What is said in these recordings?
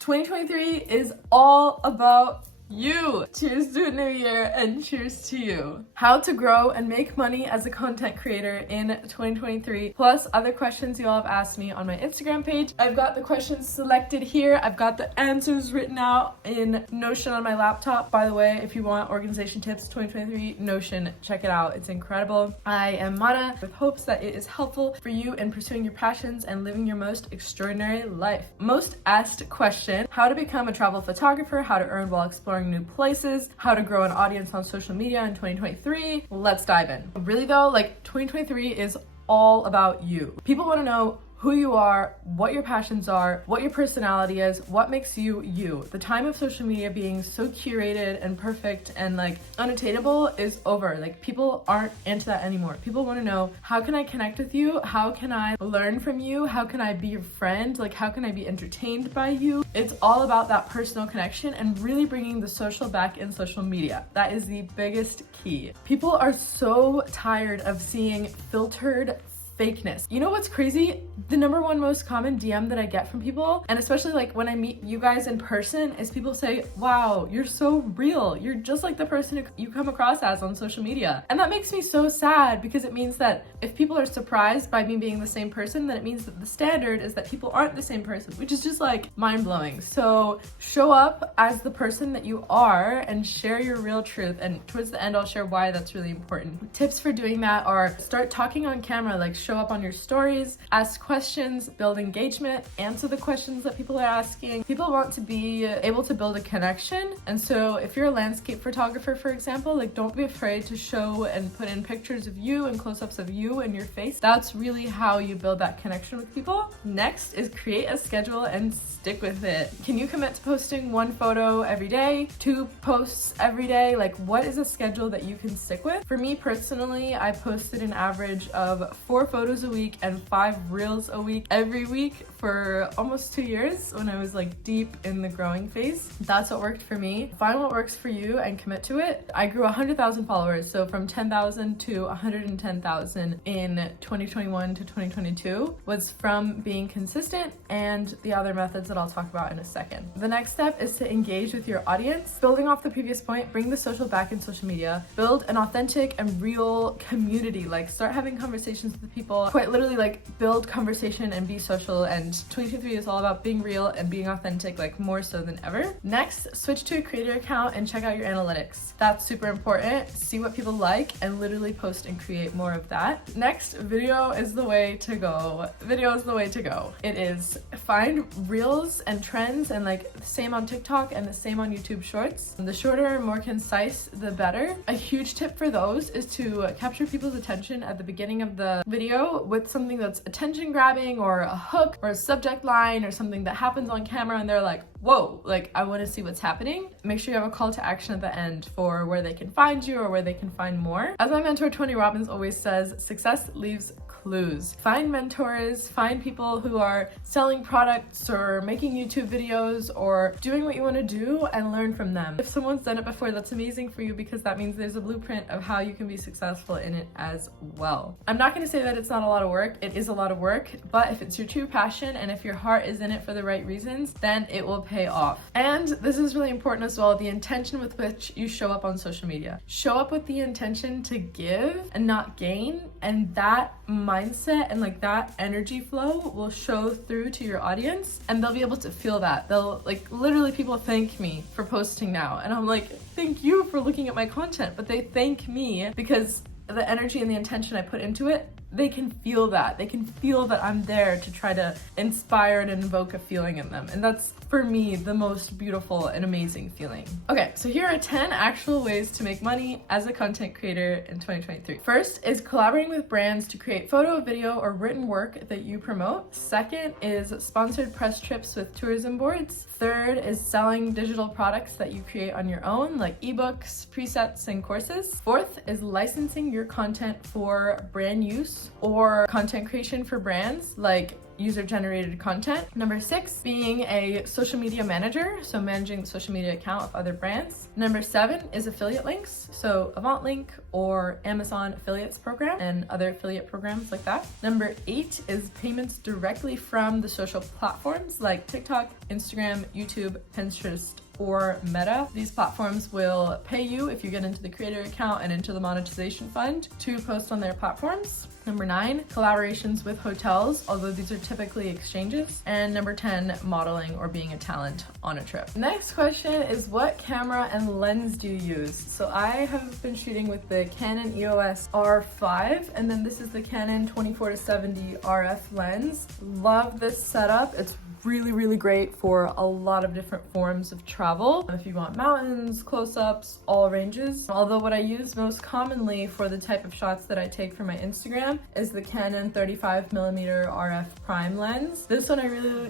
2023 is all about you. Cheers to a new year and cheers to you. How to grow and make money as a content creator in 2023, plus other questions you all have asked me on my Instagram page. I've got the questions selected here. I've got the answers written out in Notion on my laptop. By the way, if you want organization tips 2023, Notion, check it out. It's incredible. I am Mahna with hopes that it is helpful for you in pursuing your passions and living your most extraordinary life. Most asked question: how to become a travel photographer, how to earn while exploring new places, how to grow an audience on social media in 2023. Let's dive in. Really though, like 2023 is all about you. People want to know who you are, what your passions are, what your personality is, what makes you you. The time of social media being so curated and perfect and like unattainable is over. Like people aren't into that anymore. People want to know, how can I connect with you? How can I learn from you? How can I be your friend? Like how can I be entertained by you? It's all about that personal connection and really bringing the social back in social media. That is the biggest key. People are so tired of seeing filtered fakeness. You know what's crazy? The number one most common DM that I get from people, and especially like when I meet you guys in person, is people say, wow, you're so real. You're just like the person who you come across as on social media. And that makes me so sad, because it means that if people are surprised by me being the same person, then it means that the standard is that people aren't the same person, which is just like mind-blowing. So show up as the person that you are and share your real truth. And towards the end, I'll share why that's really important. Tips for doing that are: start talking on camera, like show up on your stories, ask questions, build engagement, answer the questions that people are asking. People want to be able to build a connection. And so if you're a landscape photographer, for example, like don't be afraid to show and put in pictures of you and close-ups of you and your face. That's really how you build that connection with people. Next is create a schedule and stick with it. Can you commit to posting 1 photo every day, 2 posts every day? Like what is a schedule that you can stick with? For me personally, I posted an average of 4 photos a week and 5 reels a week every week for almost 2 years when I was like deep in the growing phase. That's what worked for me. Find what works for you and commit to it. I grew 100,000 followers, so from 10,000 to 110,000 in 2021 to 2022 was from being consistent and the other methods that I'll talk about in a second. The next step is to engage with your audience. Building off the previous point, bring the social back in social media. Build an authentic and real community. Like start having conversations with people. Quite literally like build conversation and be social. And 2023 is all about being real and being authentic, like more so than ever. Next, switch to a creator account and check out your analytics. That's super important. See what people like and literally post and create more of that. Next, video is the way to go. Video is the way to go. It is find reels and trends, and like the same on TikTok and the same on YouTube Shorts. The shorter, more concise, the better. A huge tip for those is to capture people's attention at the beginning of the video with something that's attention grabbing, or a hook or a subject line or something that happens on camera and they're like, whoa, like I want to see what's happening. Make sure you have a call to action at the end for where they can find you or where they can find more. As my mentor Tony Robbins always says, success leaves clues. Find mentors, find people who are selling products or making YouTube videos or doing what you want to do, and learn from them. If someone's done it before, that's amazing for you, because that means there's a blueprint of how you can be successful in it as well. I'm not going to say that it's not a lot of work. It is a lot of work, but if it's your true passion and if your heart is in it for the right reasons, then it will pay off. And this is really important as well, the intention with which you show up on social media. Show up with the intention to give and not gain, and that mindset and like that energy flow will show through to your audience, and they'll be able to feel that. They'll like literally, people thank me for posting now, and I'm like, thank you for looking at my content, but they thank me because the energy and the intention I put into it. They can feel that. They can feel that I'm there to try to inspire and invoke a feeling in them. And that's, for me, the most beautiful and amazing feeling. Okay, so here are 10 actual ways to make money as a content creator in 2023. First is collaborating with brands to create photo, video, or written work that you promote. Second is sponsored press trips with tourism boards. Third is selling digital products that you create on your own, like ebooks, presets, and courses. Fourth is licensing your content for brand use or content creation for brands, like user-generated content. Number 6, being a social media manager, so managing the social media account of other brands. Number 7 is affiliate links, so Avant Link or Amazon affiliates program and other affiliate programs like that. Number 8 is payments directly from the social platforms like TikTok, Instagram, YouTube, Pinterest, or Meta. These platforms will pay you if you get into the creator account and into the monetization fund to post on their platforms. Number 9, collaborations with hotels, although these are typically exchanges. And number 10, modeling or being a talent on a trip. Next question is, what camera and lens do you use? So I have been shooting with the Canon EOS R5, and then this is the Canon 24-70 RF lens. Love this setup. It's really great for a lot of different forms of travel. If you want mountains, close-ups, all ranges. Although what I use most commonly for the type of shots that I take for my Instagram is the Canon 35mm RF prime lens. This one I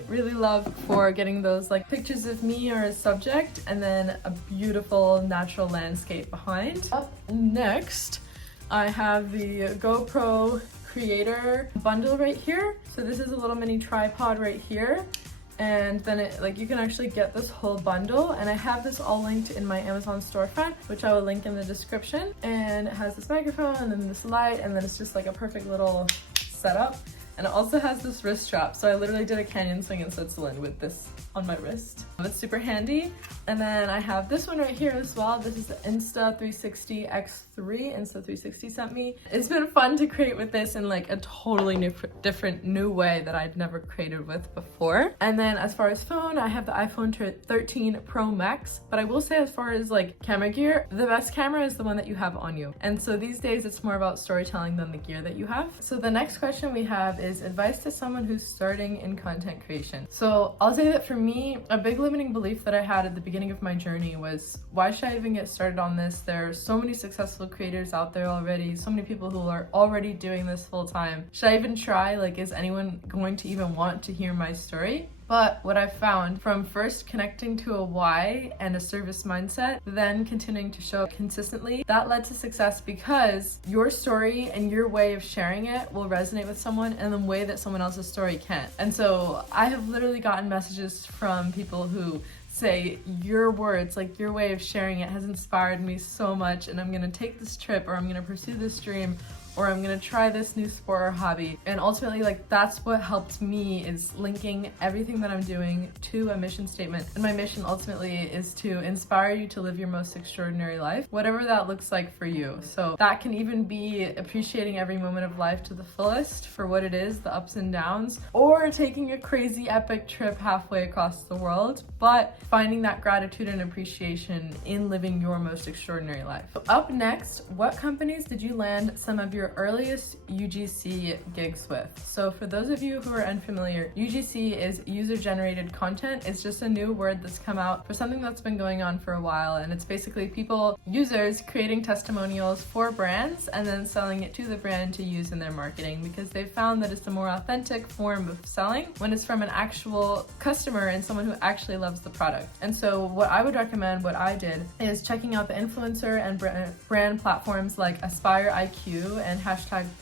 really love for getting those like pictures of me or a subject and then a beautiful natural landscape behind. Up next, I have the GoPro Creator bundle right here. So this is a little mini tripod right here, and then it, like, you can actually get this whole bundle, and I have this all linked in my Amazon storefront, which I will link in the description. And it has this microphone and then this light, and then it's just like a perfect little setup. And it also has this wrist strap, so I literally did a canyon swing in Switzerland with this on my wrist. It's super handy. And then I have this one right here as well. This is the Insta360 X3, Insta360 sent me. It's been fun to create with this in like a totally different new way that I'd never created with before. And then as far as phone, I have the iPhone 13 Pro Max, but I will say as far as like camera gear, the best camera is the one that you have on you. And so these days it's more about storytelling than the gear that you have. So the next question we have is advice to someone who's starting in content creation. So I'll say that for me, a big limiting belief that I had at the beginning of my journey was, why should I even get started on this? There are so many successful creators out there already, so many people who are already doing this full time. Should I even try? Like, is anyone going to even want to hear my story? But what I've found from first connecting to a why and a service mindset, then continuing to show up consistently, that led to success because your story and your way of sharing it will resonate with someone in the way that someone else's story can't. And so I have literally gotten messages from people who say, your words, like your way of sharing it has inspired me so much, and I'm gonna take this trip, or I'm gonna pursue this dream, or I'm gonna try this new sport or hobby. And ultimately, like, that's what helped me, is linking everything that I'm doing to a mission statement. And my mission ultimately is to inspire you to live your most extraordinary life, whatever that looks like for you. So that can even be appreciating every moment of life to the fullest for what it is, the ups and downs, or taking a crazy epic trip halfway across the world, but finding that gratitude and appreciation in living your most extraordinary life. So up next, what companies did you land some of your earliest UGC gigs with? So for those of you who are unfamiliar, UGC is user-generated content. It's just a new word that's come out for something that's been going on for a while, and it's basically users creating testimonials for brands and then selling it to the brand to use in their marketing, because they've found that it's a more authentic form of selling when it's from an actual customer and someone who actually loves the product. And so what I would recommend, what I did, is checking out the influencer and brand platforms like Aspire IQ and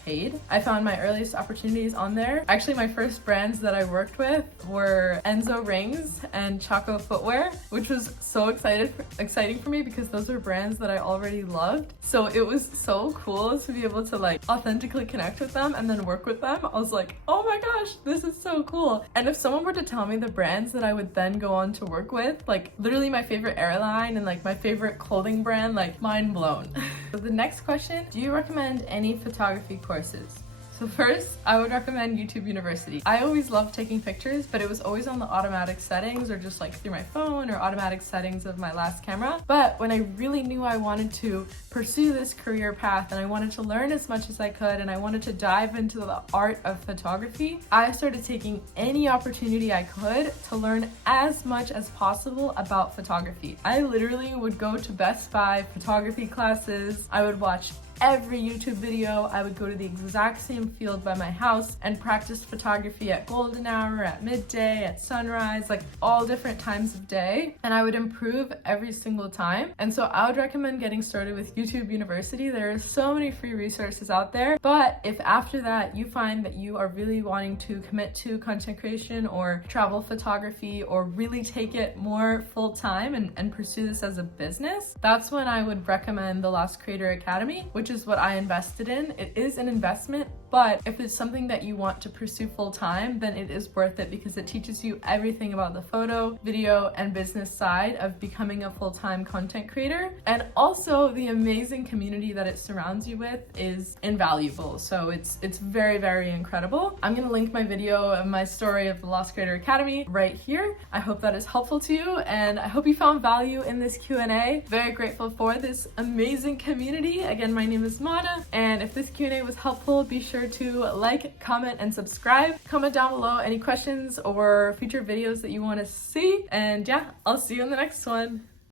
#paid. I found my earliest opportunities on there. Actually, my first brands that I worked with were Enzo Rings and Choco Footwear, which was so exciting for me because those are brands that I already loved. So it was so cool to be able to like authentically connect with them and then work with them. I was like, oh my gosh, this is so cool. And if someone were to tell me the brands that I would then go on to work with, like literally my favorite airline and like my favorite clothing brand, like mind blown. So the next question, do you recommend any photography courses? So first, I would recommend YouTube University. I always loved taking pictures, but it was always on the automatic settings or just like through my phone or automatic settings of my last camera. But when I really knew I wanted to pursue this career path and I wanted to learn as much as I could and I wanted to dive into the art of photography, I started taking any opportunity I could to learn as much as possible about photography. I literally would go to Best Buy photography classes. I would watch every YouTube video. I would go to the exact same field by my house and practice photography at golden hour, at midday, at sunrise, like all different times of day. And I would improve every single time. And so I would recommend getting started with YouTube University. There are so many free resources out there. But if after that you find that you are really wanting to commit to content creation or travel photography or really take it more full time and pursue this as a business, that's when I would recommend the Lost Creator Academy, which is what I invested in. It is an investment, but if it's something that you want to pursue full time, then it is worth it because it teaches you everything about the photo, video, and business side of becoming a full-time content creator. And also the amazing community that it surrounds you with is invaluable. So it's very, very incredible. I'm gonna link my video of my story of the Lost Creator Academy right here. I hope that is helpful to you, and I hope you found value in this Q&A. Very grateful for this amazing community. Again, my name is Mahna, and if this Q&A was helpful, be sure to like, comment, and subscribe. Comment down below any questions or future videos that you want to see. And yeah, I'll see you in the next one.